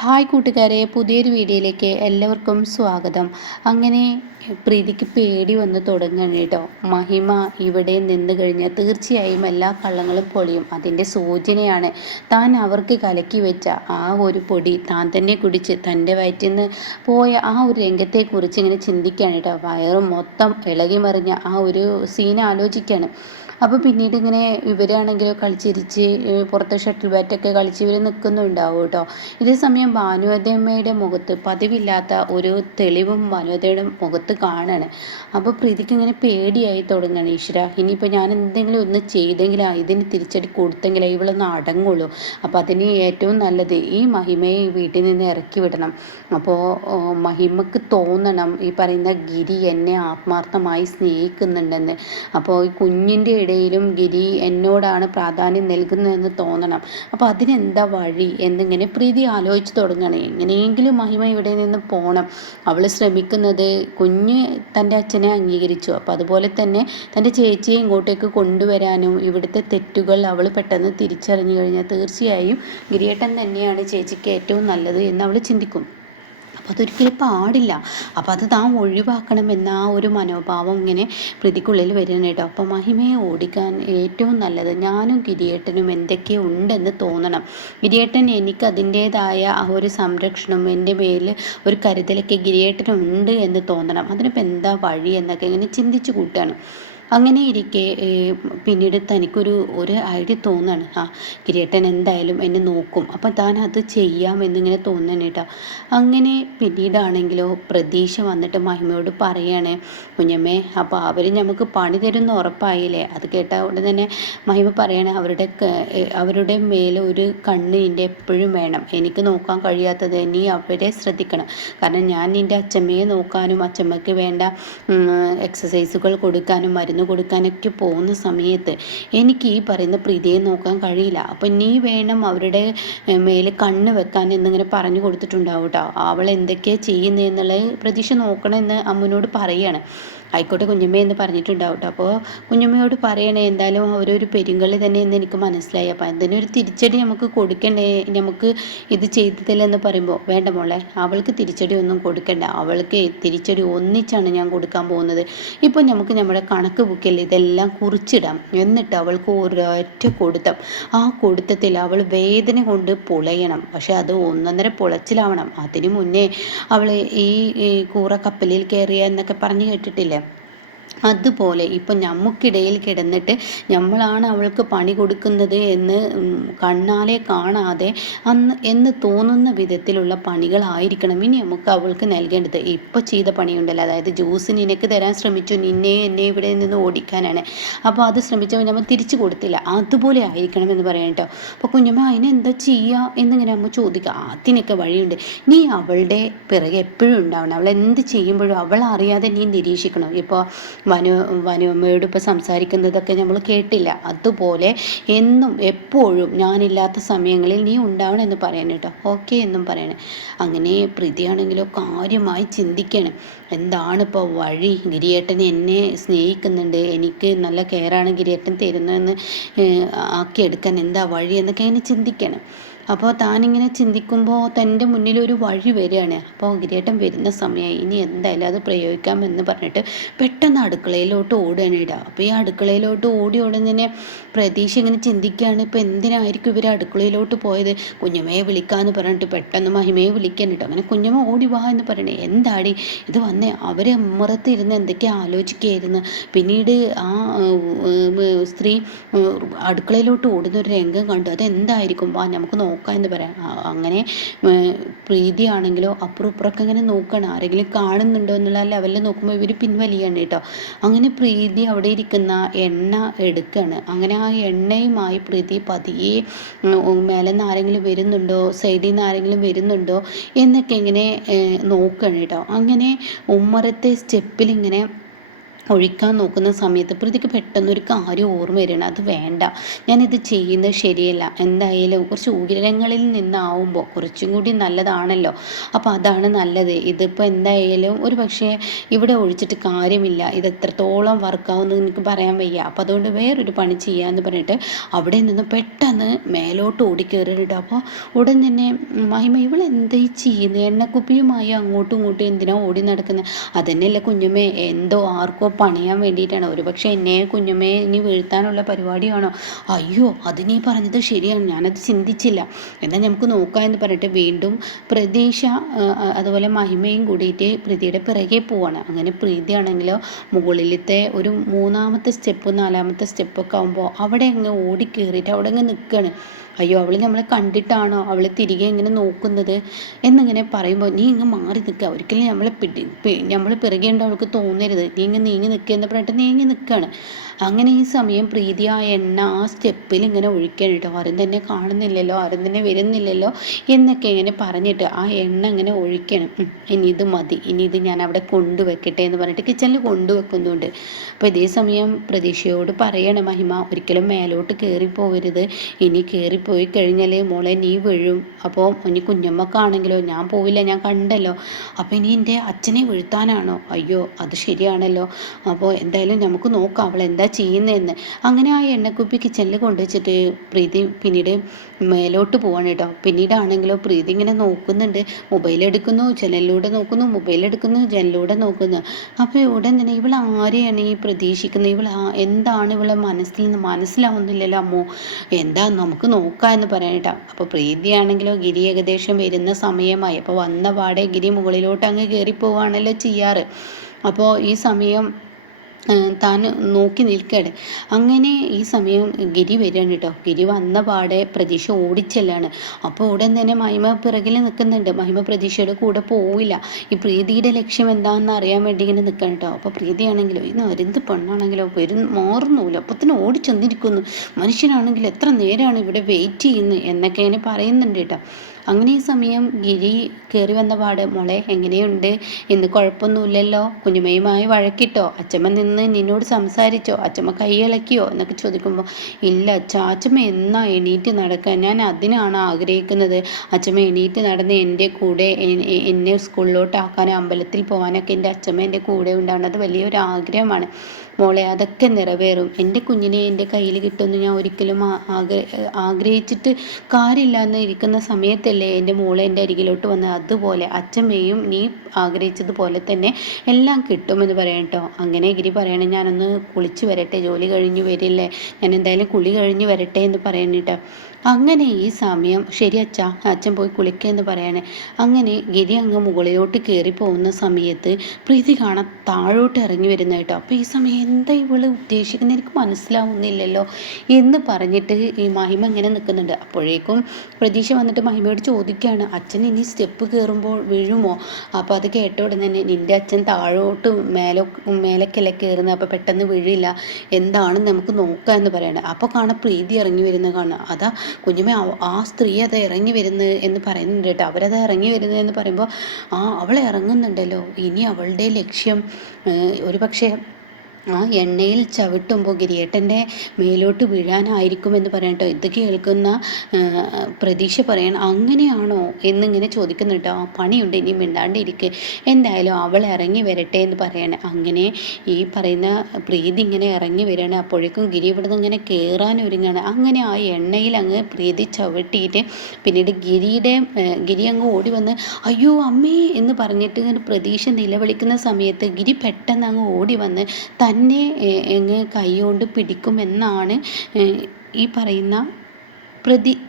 Hi കൂട്ടുകാരെ, പുതിയൊരു വീഡിയോയിലേക്ക് എല്ലാവർക്കും സ്വാഗതം. അങ്ങനെ പ്രീതിക്ക് പേടി വന്ന് തുടങ്ങുകയാണ് കേട്ടോ. മഹിമ ഇവിടെ നിന്ന് കഴിഞ്ഞാൽ തീർച്ചയായും എല്ലാ കള്ളങ്ങളും പൊളിയും. അതിൻ്റെ സൂചനയാണ് താൻ അവർക്ക് കലക്കി വെച്ച ആ ഒരു പൊടി താൻ തന്നെ കുടിച്ച് തൻ്റെ വയറ്റിൽ നിന്ന് പോയ ആ ഒരു രംഗത്തെക്കുറിച്ച് ഇങ്ങനെ ചിന്തിക്കുകയാണ് കേട്ടോ. വയറും മൊത്തം ഇളകി മറിഞ്ഞ ആ ഒരു സീൻ ആലോചിക്കുകയാണ്. അപ്പോൾ പിന്നീട് ഇങ്ങനെ ഇവരാണെങ്കിലോ കളിച്ചിരിച്ച് പുറത്തെ ഷട്ടിൽ ബാറ്റൊക്കെ കളിച്ച് ഇവർ നിൽക്കുന്നുണ്ടാവും കേട്ടോ. ഇതേ സമയം ഭാനുവതമ്മയുടെ മുഖത്ത് പതിവില്ലാത്ത ഒരു തെളിവും ഭാനുവതയുടെ മുഖത്ത് കാണാണ്. അപ്പോൾ പ്രീതിക്ക് ഇങ്ങനെ പേടിയായി തുടങ്ങുകയാണ്. ഈശ്വര, ഇനിയിപ്പോൾ ഞാൻ എന്തെങ്കിലും ഒന്ന് ചെയ്തെങ്കിലാ ഇതിന് തിരിച്ചടി കൊടുത്തെങ്കിലേ ഇവളൊന്ന് അടങ്ങുള്ളൂ. അപ്പോൾ അതിന് ഏറ്റവും നല്ലത് ഈ മഹിമയെ ഈ വീട്ടിൽ നിന്ന് ഇറക്കി വിടണം. അപ്പോൾ മഹിമക്ക് തോന്നണം ഈ പറയുന്ന ഗിരി എന്നെ ആത്മാർത്ഥമായി സ്നേഹിക്കുന്നുണ്ടെന്ന്. അപ്പോൾ ഈ കുഞ്ഞിൻ്റെ ഇടയിലും ഗിരി എന്നോടാണ് പ്രാധാന്യം നൽകുന്നതെന്ന് തോന്നണം. അപ്പോൾ അതിനെന്താ വഴി എന്നിങ്ങനെ പ്രീതി ആലോചിച്ച് തുടങ്ങുകയാണ്. എങ്ങനെയെങ്കിലും മഹിമ ഇവിടെ നിന്ന് പോകണം. അവൾ ശ്രമിക്കുന്നത് കുഞ്ഞ് തൻ്റെ അച്ഛനെ അംഗീകരിച്ചു. അപ്പോൾ അതുപോലെ തന്നെ തൻ്റെ ചേച്ചിയെ ഇങ്ങോട്ടേക്ക് കൊണ്ടുവരാനും ഇവിടുത്തെ തെറ്റുകൾ അവൾ പെട്ടെന്ന് തിരിച്ചറിഞ്ഞു കഴിഞ്ഞാൽ തീർച്ചയായും ഗിരിയേട്ടൻ തന്നെയാണ് ചേച്ചിക്ക് ഏറ്റവും നല്ലത് എന്ന് അവൾ ചിന്തിക്കും. അപ്പോൾ അതൊരിക്കലും പാടില്ല. അപ്പോൾ അത് താൻ ഒഴിവാക്കണമെന്ന ആ ഒരു മനോഭാവം ഇങ്ങനെ പ്രതിക്കുള്ളിൽ വരുന്നത് കേട്ടോ. അപ്പോൾ മഹിമയെ ഓടിക്കാൻ ഏറ്റവും നല്ലത് ഞാനും ഗിരിയേട്ടനും എന്തൊക്കെയോ ഉണ്ടെന്ന് തോന്നണം. ഗിരിയേട്ടൻ എനിക്ക് അതിൻ്റേതായ ആ ഒരു സംരക്ഷണം എൻ്റെ മേൽ ഒരു കരുതലൊക്കെ ഗിരിയേട്ടനുണ്ട് എന്ന് തോന്നണം. അതിനിപ്പോൾ എന്താ വഴി എന്നൊക്കെ ഇങ്ങനെ ചിന്തിച്ചു കൂട്ടുകയാണ്. അങ്ങനെ ഇരിക്കെ പിന്നീട് തനിക്കൊരു ഐഡിയ തോന്നുകയാണ്. ഗിരിയേട്ടൻ എന്തായാലും എന്നെ നോക്കും, അപ്പം താൻ അത് ചെയ്യാമെന്നിങ്ങനെ തോന്നുന്നു കേട്ടോ. അങ്ങനെ പിന്നീടാണെങ്കിലോ പ്രതീക്ഷ വന്നിട്ട് മഹിമയോട് പറയാണ്, കുഞ്ഞമ്മേ അപ്പോൾ അവർ നമുക്ക് പണി തരുന്ന ഉറപ്പായില്ലേ. അത് കേട്ട ഉടനെ തന്നെ മഹിമ പറയാണ്, അവരുടെ മേലെ ഒരു കണ്ണ് നിൻ്റെ എപ്പോഴും വേണം. എനിക്ക് നോക്കാൻ കഴിയാത്തത് നീ അവരെ ശ്രദ്ധിക്കണം. കാരണം ഞാൻ നിൻ്റെ അച്ഛമ്മയെ നോക്കാനും അച്ഛമ്മയ്ക്ക് വേണ്ട എക്സസൈസുകൾ കൊടുക്കാനും മരുന്ന് കൊടുക്കാനൊക്കെ പോകുന്ന സമയത്ത് എനിക്ക് ഈ പറയുന്ന പ്രീതിയെ നോക്കാൻ കഴിയില്ല. അപ്പം നീ വേണം അവരുടെ മേലെ കണ്ണ് വെക്കാൻ എന്നിങ്ങനെ പറഞ്ഞു കൊടുത്തിട്ടുണ്ടാവും കേട്ടോ. അവൾ എന്തൊക്കെയാണ് ചെയ്യുന്നതെന്നുള്ളത് പ്രതീക്ഷ നോക്കണമെന്ന് അമ്മനോട് പറയുകയാണ്. ആയിക്കോട്ടെ കുഞ്ഞമ്മ എന്ന് പറഞ്ഞിട്ടുണ്ടാവും കേട്ടോ. അപ്പോൾ കുഞ്ഞമ്മയോട് പറയണേ എന്തായാലും അവരൊരു പെരുങ്കളി തന്നെ എന്ന് എനിക്ക് മനസ്സിലായി. അപ്പം അതിനൊരു തിരിച്ചടി നമുക്ക് കൊടുക്കണ്ടേ, നമുക്ക് ഇത് ചെയ്തതില്ലെന്ന് പറയുമ്പോൾ വേണ്ട മോളെ, അവൾക്ക് തിരിച്ചടി ഒന്നും കൊടുക്കണ്ട. അവൾക്ക് തിരിച്ചടി ഒന്നിച്ചാണ് ഞാൻ കൊടുക്കാൻ പോകുന്നത്. ഇപ്പോൾ നമുക്ക് നമ്മുടെ കണക്ക് ബുക്കിൽ ഇതെല്ലാം കുറിച്ചിടാം. എന്നിട്ട് അവൾക്ക് ഒരൊറ്റ കൊടുത്തം, ആ കൊടുത്തത്തിൽ അവൾ വേദന കൊണ്ട് പൊളയണം. പക്ഷെ അത് ഒന്നൊന്നര പൊളച്ചിലാവണം. അതിനു മുന്നേ അവൾ ഈ കൂറ കപ്പലിൽ കയറിയ എന്നൊക്കെ പറഞ്ഞു കേട്ടിട്ടില്ലേ. അതുപോലെ ഇപ്പം നമുക്കിടയിൽ കിടന്നിട്ട് നമ്മളാണ് അവൾക്ക് പണി കൊടുക്കുന്നത് എന്ന് കണ്ണാലെ കാണാതെ എന്ന് തോന്നുന്ന വിധത്തിലുള്ള പണികളായിരിക്കണം ഇനി നമുക്ക് അവൾക്ക് നൽകേണ്ടത്. ഇപ്പോൾ ചെയ്ത പണിയുണ്ടല്ലോ, അതായത് ജ്യൂസ് നിനക്ക് തരാൻ ശ്രമിച്ചു, എന്നെ ഇവിടെ നിന്ന് ഓടിക്കാനാണ്. അപ്പോൾ അത് ശ്രമിച്ചപ്പോൾ നമ്മൾ തിരിച്ചു കൊടുത്തില്ല. അതുപോലെ ആയിരിക്കണം എന്ന് പറയാം കേട്ടോ. അപ്പോൾ കുഞ്ഞമ്മ അതിനെന്താ ചെയ്യുക എന്നിങ്ങനെ അമ്മ ചോദിക്കുക. അതിനൊക്കെ വഴിയുണ്ട്. നീ അവളുടെ പിറകെ എപ്പോഴും ഉണ്ടാവണം. അവൾ എന്ത് ചെയ്യുമ്പോഴും അവൾ അറിയാതെ നീ നിരീക്ഷിക്കണം. ഇപ്പോൾ വനുവമ്മയോട് ഇപ്പോൾ സംസാരിക്കുന്നതൊക്കെ നമ്മൾ കേട്ടില്ല. അതുപോലെ എന്നും എപ്പോഴും ഞാനില്ലാത്ത സമയങ്ങളിൽ നീ ഉണ്ടാവണം എന്ന് പറയണം കേട്ടോ. ഓക്കെ എന്നും പറയണേ. അങ്ങനെ പ്രീതിയാണെങ്കിലോ കാര്യമായി ചിന്തിക്കണം, എന്താണ് ഇപ്പോൾ വഴി. ഗിരിയേട്ടൻ എന്നെ സ്നേഹിക്കുന്നുണ്ട്, എനിക്ക് നല്ല കെയറാണ് ഗിരിയേട്ടൻ തരുന്നതെന്ന് ആക്കിയെടുക്കാൻ എന്താ വഴി എന്നൊക്കെ ഇങ്ങനെ ചിന്തിക്കണം. അപ്പോൾ താനിങ്ങനെ ചിന്തിക്കുമ്പോൾ തൻ്റെ മുന്നിലൊരു വഴി വരികയാണ്. അപ്പോൾ ഗിരിയേട്ടൻ വരുന്ന സമയമായി, ഇനി എന്തായാലും അത് പ്രയോഗിക്കാമെന്ന് പറഞ്ഞിട്ട് പെട്ടെന്ന് അടുക്കളയിലോട്ട് ഓടുകയാണ് ഇടുക. അപ്പോൾ ഈ അടുക്കളയിലോട്ട് ഓടുന്നതിനെ പ്രതീക്ഷ ഇങ്ങനെ ചിന്തിക്കുകയാണ്, ഇപ്പോൾ എന്തിനായിരിക്കും ഇവർ അടുക്കളയിലോട്ട് പോയത്. കുഞ്ഞമ്മയെ വിളിക്കാമെന്ന് പറഞ്ഞിട്ട് പെട്ടെന്ന് മഹിമയെ വിളിക്കാൻ കേട്ടോ. അങ്ങനെ കുഞ്ഞമ്മ ഓടി വാ എന്ന് പറയണേ. എന്താടി ഇത് വന്നേ. അവരെ അമ്മറത്ത് ഇരുന്ന് എന്തൊക്കെ ആലോചിക്കുകയായിരുന്നു. പിന്നീട് ആ സ്ത്രീ അടുക്കളയിലോട്ട് ഓടുന്ന ഒരു രംഗം കണ്ടു. അതെന്തായിരിക്കും, വാ നമുക്ക് നോക്കാം എന്ന് പറയാം. അങ്ങനെ പ്രീതിയാണെങ്കിലോ അപ്പുറം ഇപ്പുറമൊക്കെ ഇങ്ങനെ നോക്കണം, ആരെങ്കിലും കാണുന്നുണ്ടോ എന്നുള്ള ലെവലിൽ നോക്കുമ്പോൾ ഇവർ പിൻവലിയാണ് കേട്ടോ. അങ്ങനെ പ്രീതി അവിടെ ഇരിക്കുന്ന എണ്ണ എടുക്കുകയാണ്. അങ്ങനെ ആ എണ്ണയുമായി പ്രീതി പതിയെ മേലെ നിന്ന് ആരെങ്കിലും വരുന്നുണ്ടോ, സൈഡിൽ നിന്ന് ആരെങ്കിലും വരുന്നുണ്ടോ എന്നൊക്കെ ഇങ്ങനെ നോക്കണം കേട്ടോ. അങ്ങനെ ഉമ്മറത്തെ സ്റ്റെപ്പിൽ ഇങ്ങനെ ഒഴിക്കാൻ നോക്കുന്ന സമയത്ത് പ്രതിക്ക് പെട്ടെന്നൊരു കാര്യം ഓർമ്മ വരികയാണ്. അത് വേണ്ട, ഞാനിത് ചെയ്യുന്നത് ശരിയല്ല, എന്തായാലും കുറച്ച് ഉയരങ്ങളിൽ നിന്നാവുമ്പോൾ കുറച്ചും കൂടി നല്ലതാണല്ലോ, അപ്പോൾ അതാണ് നല്ലത്. ഇതിപ്പോൾ എന്തായാലും ഒരു പക്ഷേ ഇവിടെ ഒഴിച്ചിട്ട് കാര്യമില്ല, ഇത് എത്രത്തോളം വർക്കാവുമെന്ന് എനിക്ക് പറയാൻ വയ്യ, അപ്പോൾ അതുകൊണ്ട് വേറൊരു പണി ചെയ്യാമെന്ന് പറഞ്ഞിട്ട് അവിടെ നിന്ന് പെട്ടെന്ന് മേലോട്ട് ഓടിക്കയറിയിട്ട്. അപ്പോൾ ഉടൻ തന്നെ മഹിമ ഇവളെന്തായി ചെയ്യുന്നത്, എണ്ണക്കുപ്പിയുമായി അങ്ങോട്ടും ഇങ്ങോട്ടും എന്തിനാ ഓടി നടക്കുന്നത്, അതന്നെയല്ല കുഞ്ഞമ്മേ, എന്തോ ആർക്കോ പണിയാൻ വേണ്ടിയിട്ടാണ്, ഒരുപക്ഷെ എന്നെ കുഞ്ഞമ്മയെ ഇനി വീഴ്ത്താനുള്ള പരിപാടിയാണോ, അയ്യോ അത് നീ പറഞ്ഞത് ശരിയാണ്, ഞാനത് ചിന്തിച്ചില്ല, എന്നാൽ നമുക്ക് നോക്കാം എന്ന് പറഞ്ഞിട്ട് വീണ്ടും പ്രതീക്ഷ അതുപോലെ മഹിമയും കൂടിയിട്ട് പ്രീതിയുടെ പിറകെ പോവാണ്. അങ്ങനെ പ്രീതിയാണെങ്കിലോ മുകളിലത്തെ ഒരു 3-ാമത്തെ സ്റ്റെപ്പ് 4-ാമത്തെ സ്റ്റെപ്പൊക്കെ ആകുമ്പോൾ അവിടെ അങ്ങ് ഓടിക്കേറിയിട്ട് അവിടെ അങ്ങ് നിൽക്കുകയാണ്. അയ്യോ അവൾ നമ്മളെ കണ്ടിട്ടാണോ അവൾ തിരികെ ഇങ്ങനെ നോക്കുന്നത് എന്നിങ്ങനെ പറയുമ്പോൾ, നീ ഇങ്ങ് മാറി നിൽക്കുക, ഒരിക്കലും നമ്മൾ പിറകെ ഉണ്ട് അവൾക്ക് തോന്നരുത്, നീ ഇങ്ങ് നീങ്ങി നിൽക്കുക എന്ന് പറഞ്ഞിട്ട് നീങ്ങി നിൽക്കുകയാണ്. അങ്ങനെ ഈ സമയം പ്രീതി ആ എണ്ണ ആ സ്റ്റെപ്പിൽ ഇങ്ങനെ ഒഴിക്കാൻ കേട്ടോ, ആരും തന്നെ കാണുന്നില്ലല്ലോ, ആരും തന്നെ വരുന്നില്ലല്ലോ എന്നൊക്കെ ഇങ്ങനെ പറഞ്ഞിട്ട് ആ എണ്ണ ഇങ്ങനെ ഒഴിക്കണം. ഇനി ഇത് മതി, ഇനി ഇത് ഞാൻ അവിടെ കൊണ്ടുവെക്കട്ടെ എന്ന് പറഞ്ഞിട്ട് കിച്ചണിൽ കൊണ്ടുവെക്കുന്നുണ്ട്. അപ്പോൾ ഇതേ സമയം പ്രതീക്ഷയോട് പറയണം മഹിമ, ഒരിക്കലും മേലോട്ട് കയറിപ്പോവരുത്, ഇനി കയറിപ്പോയി കഴിഞ്ഞാൽ മോളെ നീ വീഴും, അപ്പോൾ ഇനി കുഞ്ഞമ്മക്കാണെങ്കിലോ ഞാൻ പോവില്ല, ഞാൻ കണ്ടല്ലോ, അപ്പോൾ ഇനി എൻ്റെ അച്ഛനെ വീഴ്ത്താനാണോ, അയ്യോ അത് ശരിയാണല്ലോ, അപ്പോൾ എന്തായാലും നമുക്ക് നോക്കാം അവൾ എന്താ ചെയ്യുന്നതെന്ന്. അങ്ങനെ ആ എണ്ണക്കുപ്പി കിച്ചണിൽ കൊണ്ടുവച്ചിട്ട് പ്രീതി പിന്നീട് മേലോട്ട് പോവാണ് കേട്ടോ. പിന്നീടാണെങ്കിലോ പ്രീതി ഇങ്ങനെ നോക്കുന്നുണ്ട്, മൊബൈലെടുക്കുന്നു, ജനലിലൂടെ നോക്കുന്നു, മൊബൈലെടുക്കുന്നു, ജനലിലൂടെ നോക്കുന്നു. അപ്പോൾ ഉടൻ തന്നെ ഇവൾ ആരെയാണ് ഈ പ്രതീക്ഷിക്കുന്നത്, ഇവൾ എന്താണ് ഇവളെ മനസ്സിലാവുന്നില്ലല്ലോ അമ്മോ, എന്താ നമുക്ക് നോക്കാം എന്ന് പറയാനിട്ടാ. അപ്പോൾ പ്രീതിയാണെങ്കിലോ ഗിരി ഏകദേശം വരുന്ന സമയമായി, അപ്പോൾ വന്ന പാടെ ഗിരി മുകളിലോട്ട് അങ്ങ് കയറിപ്പോവാണല്ലോ ചെയ്യാറ്. അപ്പോൾ ഈ സമയം താൻ നോക്കി നിൽക്കുകയാണ്. അങ്ങനെ ഈ സമയം ഗിരി വരികയാണ് കേട്ടോ. ഗിരി വന്ന പാടെ പ്രതീക്ഷ ഓടിച്ചെല്ലാണ്. അപ്പോൾ ഉടൻ തന്നെ മഹിമ പിറകിൽ നിൽക്കുന്നുണ്ട്. മഹിമ പ്രതീക്ഷയുടെ കൂടെ പോവില്ല, ഈ പ്രീതിയുടെ ലക്ഷ്യം എന്താണെന്ന് അറിയാൻ വേണ്ടി ഇങ്ങനെ നിൽക്കണം കേട്ടോ. അപ്പോൾ പ്രീതിയാണെങ്കിലോ ഇന്ന് എന്ത് പെണ്ണാണെങ്കിലോ മാറുന്നില്ല, അപ്പോൾ തന്നെ ഓടിച്ചെന്നിരിക്കുന്നു, മനുഷ്യനാണെങ്കിൽ എത്ര നേരമാണ് ഇവിടെ വെയിറ്റ് ചെയ്യുന്നത് എന്നൊക്കെ ഇങ്ങനെ പറയുന്നുണ്ട് കേട്ടോ. അങ്ങനെ ഈ സമയം ഗിരി കയറി വന്ന പാട്, മോളെ എങ്ങനെയുണ്ട്, ഇന്ന് കുഴപ്പമൊന്നുമില്ലല്ലോ, കുഞ്ഞുമ്മയുമായി വഴക്കിട്ടോ, അച്ചമ്മ നിന്ന് നിന്നോട് സംസാരിച്ചോ, അച്ചമ്മ കൈയിളക്കിയോ എന്നൊക്കെ ചോദിക്കുമ്പോൾ, ഇല്ല അച്ചമ്മ എന്നാ എണീറ്റ് നടക്കുക, ഞാൻ അതിനാണ് ആഗ്രഹിക്കുന്നത്, അച്ചമ്മ എണീറ്റ് നടന്ന് എൻ്റെ കൂടെ എന്നെ സ്കൂളിലോട്ടാക്കാനും അമ്പലത്തിൽ പോകാനൊക്കെ എൻ്റെ അച്ചമ്മ എൻ്റെ കൂടെ ഉണ്ടാകുന്നത് അത് വലിയൊരു ആഗ്രഹമാണ് മോളെ, അതൊക്കെ നിറവേറും, എൻ്റെ കുഞ്ഞിനെ എൻ്റെ കയ്യിൽ കിട്ടുമെന്ന് ഞാൻ ഒരിക്കലും ആഗ്രഹിച്ചിട്ട് കാര്യമില്ല എന്ന് ഇരിക്കുന്ന സമയത്തല്ലേ എൻ്റെ മോളെ എൻ്റെ അരികിലോട്ട് വന്ന്, അതുപോലെ അച്ഛമ്മയും നീ ആഗ്രഹിച്ചതുപോലെ തന്നെ എല്ലാം കിട്ടുമെന്ന് പറയാം കേട്ടോ. അങ്ങനെ ഗിരി പറയണേ, ഞാനൊന്ന് കുളിച്ച് വരട്ടെ, ജോലി കഴിഞ്ഞ് വരില്ലേ, ഞാൻ എന്തായാലും കുളി കഴിഞ്ഞ് വരട്ടെ എന്ന് പറയണേട്ടോ. അങ്ങനെ ഈ സമയം ശരി അച്ഛാ, അച്ഛൻ പോയി കുളിക്കുക പറയണേ. അങ്ങനെ ഗിരി അങ്ങ് മുകളിലോട്ട് കയറി പോകുന്ന സമയത്ത് പ്രീതി കാണാൻ താഴോട്ട് ഇറങ്ങി വരുന്ന കേട്ടോ. അപ്പോൾ ഈ സമയം എന്താ ഇവള് ഉദ്ദേശിക്കുന്നത് എനിക്ക് മനസ്സിലാവുന്നില്ലല്ലോ എന്ന് പറഞ്ഞിട്ട് ഈ മഹിമ ഇങ്ങനെ നിൽക്കുന്നുണ്ട്. അപ്പോഴേക്കും പ്രതീക്ഷ വന്നിട്ട് മഹിമയോട് ചോദിക്കുകയാണ്, അച്ഛൻ ഇനി സ്റ്റെപ്പ് കയറുമ്പോൾ വീഴുമോ? അപ്പോൾ അത് കേട്ട ഉടനെ തന്നെ, നിൻ്റെ അച്ഛൻ താഴോട്ട് മേലക്കല്ല കയറുന്നത്, അപ്പോൾ പെട്ടെന്ന് വീഴില്ല, എന്താണ് നമുക്ക് നോക്കാം എന്ന് പറയണേ. അപ്പോൾ കാണാൻ പ്രീതി ഇറങ്ങി വരുന്ന കാണാം. അതാ കുഞ്ഞുമേ ആ സ്ത്രീ അത് ഇറങ്ങി വരുന്നത് എന്ന് പറയുന്നുണ്ട് കേട്ടോ. അവരത് ഇറങ്ങി വരുന്നത് എന്ന് പറയുമ്പോൾ അവൾ ഇറങ്ങുന്നുണ്ടല്ലോ, ഇനി അവളുടെ ലക്ഷ്യം ഒരു പക്ഷേ ആ എണ്ണയിൽ ചവിട്ടുമ്പോൾ ഗിരിയേട്ടൻ്റെ മേലോട്ട് വീഴാനായിരിക്കുമെന്ന് പറയട്ടോ. ഇത് കേൾക്കുന്ന പ്രതീക്ഷ പറയണം, അങ്ങനെയാണോ എന്നിങ്ങനെ ചോദിക്കുന്നുട്ടോ. ആ പണിയുണ്ട്, ഇനി മിണ്ടാണ്ടിരിക്കുക, എന്തായാലും അവൾ ഇറങ്ങി വരട്ടെ എന്ന് പറയണേ. അങ്ങനെ ഈ പറയുന്ന പ്രീതി ഇങ്ങനെ ഇറങ്ങി വരികയാണ്. അപ്പോഴേക്കും ഗിരി ഇവിടുന്ന് ഇങ്ങനെ കയറാൻ ഒരുങ്ങാണ്. അങ്ങനെ ആ എണ്ണയിൽ അങ്ങ് പ്രീതി ചവിട്ടിയിട്ട് പിന്നീട് ഗിരി അങ്ങ് ഓടി വന്ന് അയ്യോ അമ്മേ എന്ന് പറഞ്ഞിട്ട് ഇങ്ങനെ പ്രതീക്ഷ നിലവിളിക്കുന്ന സമയത്ത് ഗിരി പെട്ടെന്ന് അങ്ങ് ഓടി വന്ന് തന്നെ എങ്ങ് കൈകൊണ്ട് പിടിക്കുമെന്നാണ് ഈ പറയുന്ന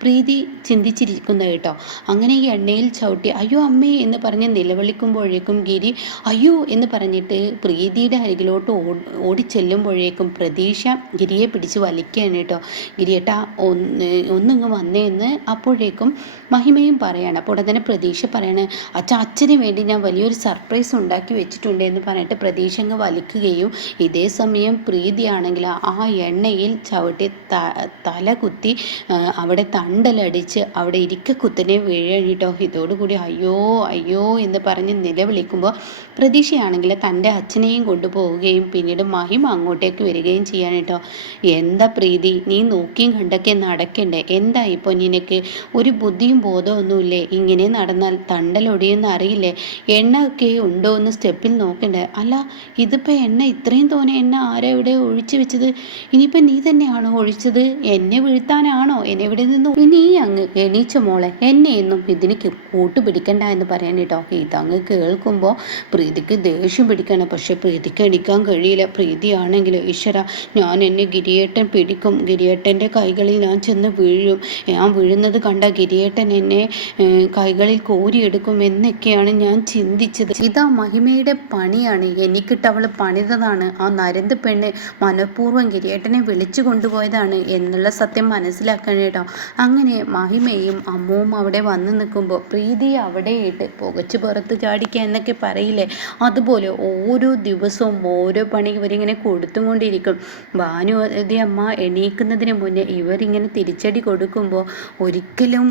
പ്രീതി ചിന്തിച്ചിരിക്കുന്നത് കേട്ടോ. അങ്ങനെ ഈ എണ്ണയിൽ ചവിട്ടി അയ്യോ അമ്മേ എന്ന് പറഞ്ഞ് നിലവിളിക്കുമ്പോഴേക്കും ഗിരി അയ്യോ എന്ന് പറഞ്ഞിട്ട് പ്രീതിയുടെ അരികിലോട്ട് ഓടിച്ചെല്ലുമ്പോഴേക്കും പ്രതീക്ഷ ഗിരിയെ പിടിച്ച് വലിക്കുകയാണ് കേട്ടോ. ഗിരിയേട്ടാ ഒന്നിങ്ങ് വന്നേന്ന് അപ്പോഴേക്കും മഹിമയും പറയാണ്. അപ്പോൾ ഉടനെ പ്രതീക്ഷ പറയാണ്, അച്ഛന് വേണ്ടി ഞാൻ വലിയൊരു സർപ്രൈസ് ഉണ്ടാക്കി വെച്ചിട്ടുണ്ട് എന്ന് പറഞ്ഞിട്ട് പ്രതീക്ഷ അങ്ങ് വലിക്കുകയും ഇതേ സമയം പ്രീതിയാണെങ്കിൽ ആ എണ്ണയിൽ ചവിട്ടി തല കുത്തി അവിടെ തണ്ടലടിച്ച് അവിടെ ഇരിക്കക്കുത്തനെ വീഴാണ് കേട്ടോ. ഇതോടുകൂടി അയ്യോ അയ്യോ എന്ന് പറഞ്ഞ് നിലവിളിക്കുമ്പോൾ പ്രതീക്ഷയാണെങ്കിൽ തൻ്റെ അച്ഛനെയും കൊണ്ടുപോവുകയും പിന്നീട് മഹിമ അങ്ങോട്ടേക്ക് വരികയും ചെയ്യാൻ കേട്ടോ. എന്താ പ്രീതി, നീ നോക്കിയും കണ്ടൊക്കെ നടക്കണ്ടേ? എന്താ ഇപ്പോൾ നിനക്ക് ഒരു ബുദ്ധിയും ബോധമൊന്നുമില്ലേ? ഇങ്ങനെ നടന്നാൽ തണ്ടലൊടിയെന്ന് അറിയില്ലേ? എണ്ണ ഒക്കെ ഉണ്ടോ എന്ന് സ്റ്റെപ്പിൽ നോക്കണ്ടേ? അല്ല, ഇതിപ്പോൾ എണ്ണ ഇത്രയും തോനെ എണ്ണ ആരാ ഇവിടെ ഒഴിച്ചു വെച്ചത്? ഇനിയിപ്പോൾ നീ തന്നെയാണോ ഒഴിച്ചത്? എന്നെ വീഴ്ത്താനാണോ എന്നെ ഇവിടെ നിന്ന്? നീ അങ്ങ് എണീച്ച മോളെ, എന്നെയൊന്നും ഇതിന് കൂട്ടുപിടിക്കണ്ട എന്ന് പറയാൻ കേട്ടോ. ഇതങ്ങ് കേൾക്കുമ്പോൾ പ്രീതിക്ക് ദേഷ്യം പിടിക്കണം. പക്ഷെ പ്രീതിക്ക് എണിക്കാൻ കഴിയില്ല. പ്രീതിയാണെങ്കിൽ ഈശ്വര, ഞാൻ എന്നെ ഗിരിയേട്ടൻ പിടിക്കും, ഗിരിയേട്ടൻ്റെ കൈകളിൽ ഞാൻ ചെന്ന് വീഴും, ഞാൻ വീഴുന്നത് കണ്ട ഗിരിയേട്ടൻ എന്നെ കൈകളിൽ കോരിയെടുക്കും എന്നൊക്കെയാണ് ഞാൻ ചിന്തിച്ചത്. ഇതാ മഹിമയുടെ പണിയാണ്, എനിക്കിട്ട് അവൾ പണിതതാണ്. ആ നരന്ത് പെണ്ണ് മനഃപൂർവ്വം ഗിരിയേട്ടനെ വിളിച്ചു കൊണ്ടുപോയതാണ് എന്നുള്ള സത്യം മനസ്സിലാക്കണം കേട്ടോ. അങ്ങനെ മഹിമയും അമ്മുവും അവിടെ വന്ന് നിൽക്കുമ്പോൾ പ്രീതിയെ അവിടെ ഇട്ട് പുകച്ച് പുറത്ത് ചാടിക്കുക എന്നൊക്കെ പറയില്ലേ, അതുപോലെ ഓരോ ദിവസവും ഓരോ പണി ഇവരിങ്ങനെ കൊടുത്തും കൊണ്ടിരിക്കും. ഭാനുമതി അമ്മ എണീക്കുന്നതിന് മുന്നേ ഇവരിങ്ങനെ തിരിച്ചടി കൊടുക്കുമ്പോൾ ഒരിക്കലും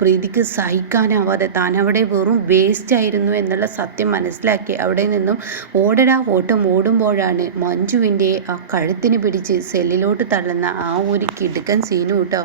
പ്രീതിക്ക് സഹിക്കാനാവാതെ താൻ അവിടെ വെറും വേസ്റ്റ് ആയിരുന്നു എന്നുള്ള സത്യം മനസ്സിലാക്കി അവിടെ നിന്നും ഓടടാ ഓട്ടം ഓടുമ്പോഴാണ് മഞ്ജുവിൻ്റെ ആ കഴുത്തിന് പിടിച്ച് സെല്ലിലോട്ട് തള്ളുന്ന ആ ഒരു കിടുക്കൻ സീനും കേട്ടോ.